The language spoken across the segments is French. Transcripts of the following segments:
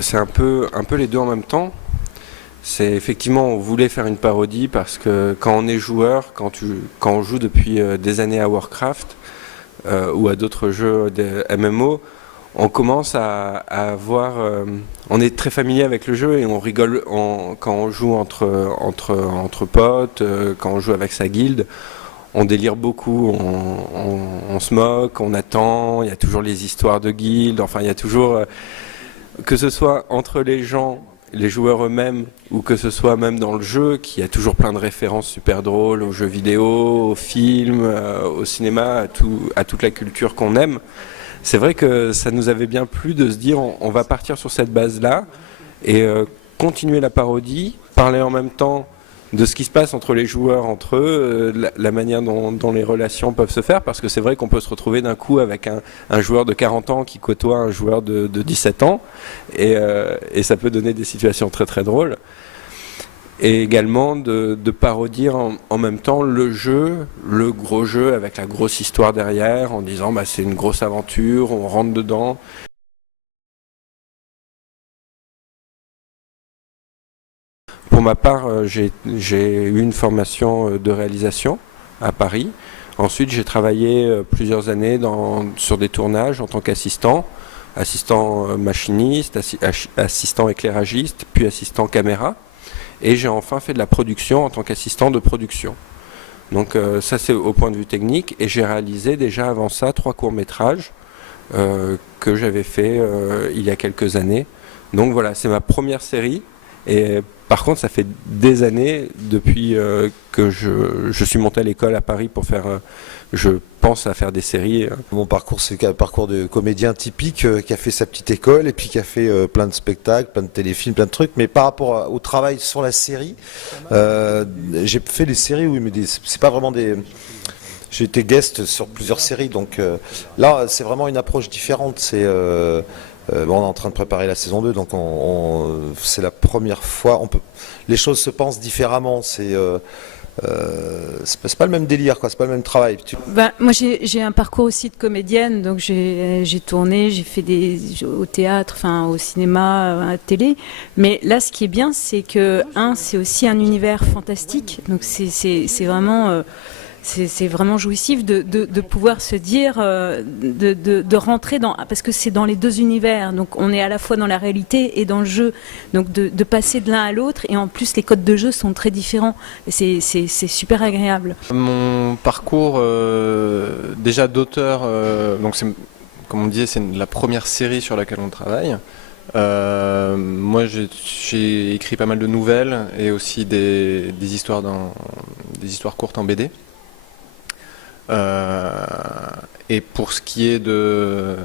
c'est un peu les deux en même temps. C'est effectivement, on voulait faire une parodie parce que quand on est joueur, quand on joue depuis des années à Warcraft ou à d'autres jeux de MMO, on commence à avoir, on est très familier avec le jeu et on rigole quand on joue entre potes, quand on joue avec sa guilde. On délire beaucoup, on se moque, on attend, il y a toujours les histoires de guildes, enfin il y a toujours, que ce soit entre les gens, les joueurs eux-mêmes, ou que ce soit même dans le jeu, qu'il y a toujours plein de références super drôles aux jeux vidéo, aux films, au cinéma, à toute la culture qu'on aime. C'est vrai que ça nous avait bien plu de se dire on va partir sur cette base-là et continuer la parodie, parler en même temps de ce qui se passe entre les joueurs, entre eux, la manière dont les relations peuvent se faire, parce que c'est vrai qu'on peut se retrouver d'un coup avec un joueur de 40 ans qui côtoie un joueur de 17 ans, et ça peut donner des situations très très drôles. Et également de parodier en même temps le jeu, le gros jeu avec la grosse histoire derrière, en disant bah, c'est une grosse aventure, on rentre dedans. Pour ma part, j'ai eu une formation de réalisation à Paris. Ensuite, j'ai travaillé plusieurs années sur des tournages en tant qu'assistant, assistant machiniste, assistant éclairagiste, puis assistant caméra. Et j'ai enfin fait de la production en tant qu'assistant de production. Donc ça c'est au point de vue technique. Et j'ai réalisé déjà avant ça 3 courts-métrages que j'avais fait il y a quelques années. Donc voilà, c'est ma première série. Et par contre, ça fait des années depuis que je suis monté à l'école à Paris pour faire, je pense à faire des séries. Mon parcours, c'est un parcours de comédien typique qui a fait sa petite école et puis qui a fait plein de spectacles, plein de téléfilms, plein de trucs. Mais par rapport au travail sur la série, j'ai fait des séries, oui, mais c'est pas vraiment des... J'ai été guest sur plusieurs séries, donc là, c'est vraiment une approche différente. Bon, on est en train de préparer la saison 2, donc c'est la première fois. Les choses se pensent différemment. C'est pas le même délire, quoi. C'est pas le même travail. Moi, j'ai un parcours aussi de comédienne, donc j'ai tourné, j'ai fait au théâtre, enfin au cinéma, à la télé. Mais là, ce qui est bien, c'est que c'est aussi un univers fantastique. Donc c'est vraiment c'est vraiment jouissif de pouvoir se dire, de rentrer dans, parce que c'est dans les deux univers, donc on est à la fois dans la réalité et dans le jeu, donc de passer de l'un à l'autre, et en plus les codes de jeu sont très différents, et c'est super agréable. Mon parcours déjà d'auteur, donc comme on disait, c'est la première série sur laquelle on travaille. Moi j'ai écrit pas mal de nouvelles et aussi des histoires courtes en BD. Et pour ce qui est de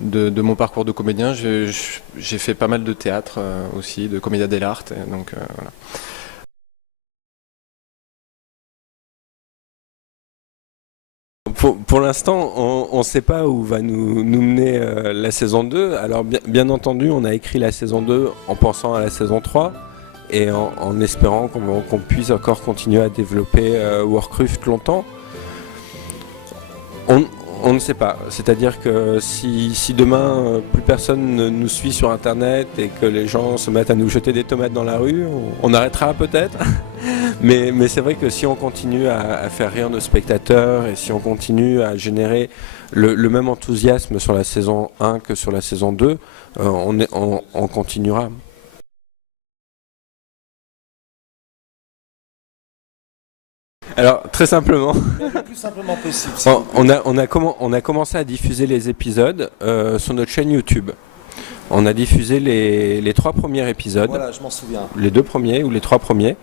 mon parcours de comédien, j'ai fait pas mal de théâtre aussi, de commedia dell'arte, donc voilà. Pour l'instant, on ne sait pas où va nous mener la saison 2. Alors bien entendu, on a écrit la saison 2 en pensant à la saison 3 et en espérant qu'on puisse encore continuer à développer Warcraft longtemps. On ne sait pas, c'est-à-dire que si demain plus personne ne nous suit sur internet et que les gens se mettent à nous jeter des tomates dans la rue, on arrêtera peut-être. mais c'est vrai que si on continue à faire rire nos spectateurs et si on continue à générer le même enthousiasme sur la saison 1 que sur la saison 2, on continuera. Alors très simplement, Le plus simplement possible. on a commencé à diffuser les épisodes sur notre chaîne YouTube. On a diffusé les 3 premiers épisodes. Voilà, je m'en souviens. Les 2 premiers ou les 3 premiers.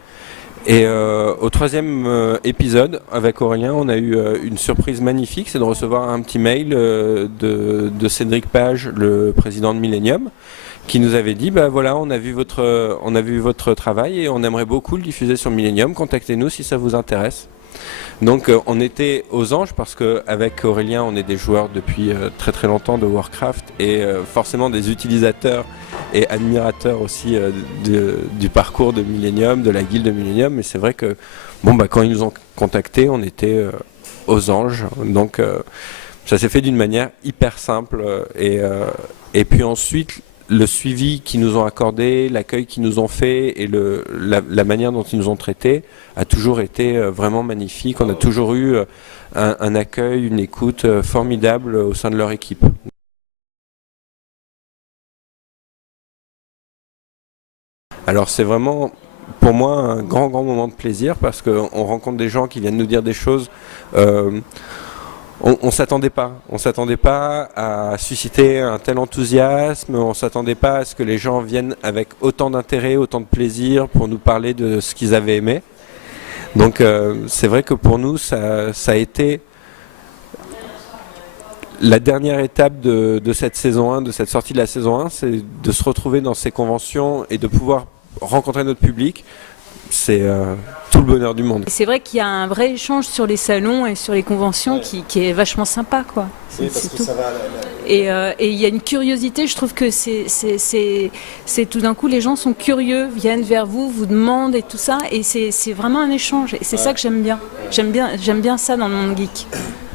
Et au 3e épisode, avec Aurélien, on a eu une surprise magnifique, c'est de recevoir un petit mail de Cédric Page, le président de Millennium, qui nous avait dit bah voilà, on a vu votre travail et on aimerait beaucoup le diffuser sur Millennium, contactez-nous si ça vous intéresse. Donc on était aux anges parce qu'avec Aurélien on est des joueurs depuis très très longtemps de Warcraft et forcément des utilisateurs et admirateurs aussi du parcours de Millennium, de la guilde de Millennium, et c'est vrai que quand ils nous ont contactés on était aux anges, donc ça s'est fait d'une manière hyper simple et puis ensuite le suivi qu'ils nous ont accordé, l'accueil qu'ils nous ont fait et la manière dont ils nous ont traités a toujours été vraiment magnifique. On a toujours eu un accueil, une écoute formidable au sein de leur équipe. Alors c'est vraiment pour moi un grand moment de plaisir parce qu'on rencontre des gens qui viennent nous dire des choses. On s'attendait pas à susciter un tel enthousiasme, on s'attendait pas à ce que les gens viennent avec autant d'intérêt, autant de plaisir pour nous parler de ce qu'ils avaient aimé. Donc c'est vrai que pour nous ça a été la dernière étape de cette saison 1, de cette sortie de la saison 1, c'est de se retrouver dans ces conventions et de pouvoir rencontrer notre public. C'est tout le bonheur du monde. C'est vrai qu'il y a un vrai échange sur les salons et sur les conventions qui est vachement sympa, quoi. Oui, parce que tout. ça va. Et il y a une curiosité, je trouve que c'est tout d'un coup, les gens sont curieux, viennent vers vous, vous demandent et tout ça, et c'est vraiment un échange. Et c'est ça que j'aime bien. J'aime bien ça dans le monde geek.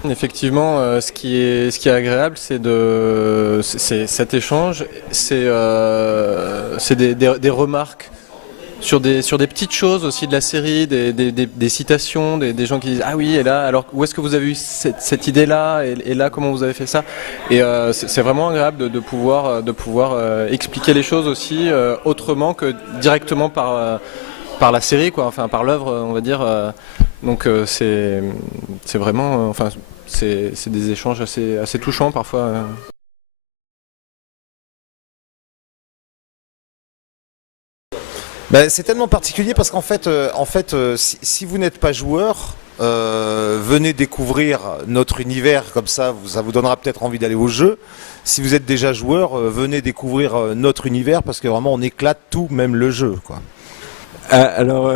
Effectivement, ce qui est agréable, c'est cet échange, c'est des remarques sur des petites choses aussi de la série, des citations, des gens qui disent ah oui, et là, alors où est-ce que vous avez eu cette idée-là, et là comment vous avez fait ça, et c'est vraiment agréable de pouvoir expliquer les choses aussi autrement que directement par la série, quoi, enfin par l'œuvre, on va dire. Donc c'est vraiment, enfin c'est des échanges assez touchants parfois. Ben, c'est tellement particulier parce qu'en fait, si vous n'êtes pas joueur, venez découvrir notre univers, comme ça vous donnera peut-être envie d'aller au jeu. Si vous êtes déjà joueur, venez découvrir notre univers parce que vraiment on éclate tout, même le jeu, quoi. Alors,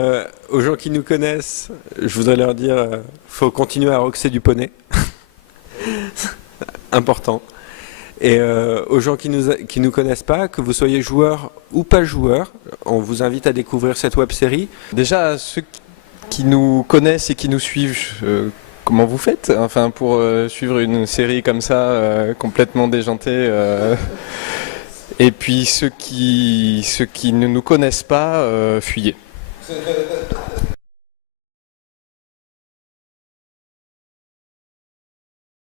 aux gens qui nous connaissent, je voudrais leur dire, faut continuer à roxer du poney. Important. Et aux gens qui nous connaissent pas, que vous soyez joueur ou pas joueur, on vous invite à découvrir cette web-série. Déjà, ceux qui nous connaissent et qui nous suivent, comment vous faites, enfin, pour suivre une série comme ça, complètement déjantée et puis ceux qui ne nous connaissent pas, fuyez.